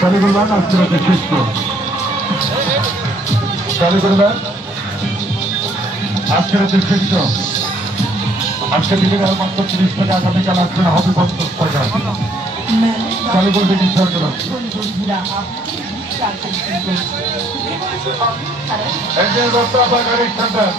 শরীফুল্লাহ আজকের শিষ্য শরীফুল্লাহ আজকের শিষ্য আজকে দিনের আর মাত্র 30 টাকা আগামীকাল আসবে না হবে 50 টাকা শরীফুল থেকে ইচ্ছার করলাম একজন দত্তা বাগারি সেন্টার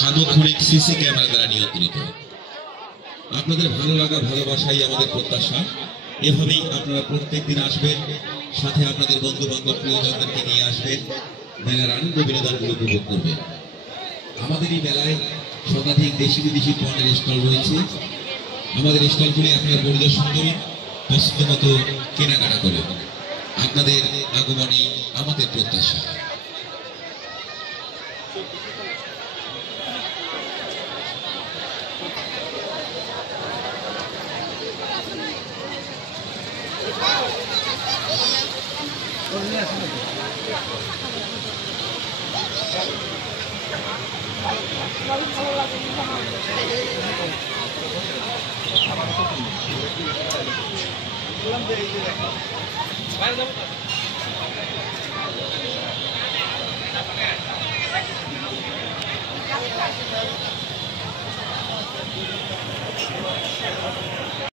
সার্বক্ষণিক সিসি ক্যামেরা দ্বারা নিয়ন্ত্রিত। আপনাদের ভালো লাগা ভালোবাসাই আমাদের প্রত্যাশা। এভাবেই আপনারা প্রত্যেক দিন আসবেন, সাথে আপনাদের বন্ধু বান্ধব প্রিয়জনদেরকে নিয়ে আসবেন, মেলার আনন্দ বিনোদনগুলো উপভোগ করবেন। আমাদের এই মেলায় শতাধিক দেশি বিদেশি পণ্যের স্টল রয়েছে। আমাদের স্টলগুলি আপনারা পরিদর্শন করুন, পছন্দ মতো কেনাকাটা করুন। আপনাদের আগমনই আমাদের প্রত্যাশা।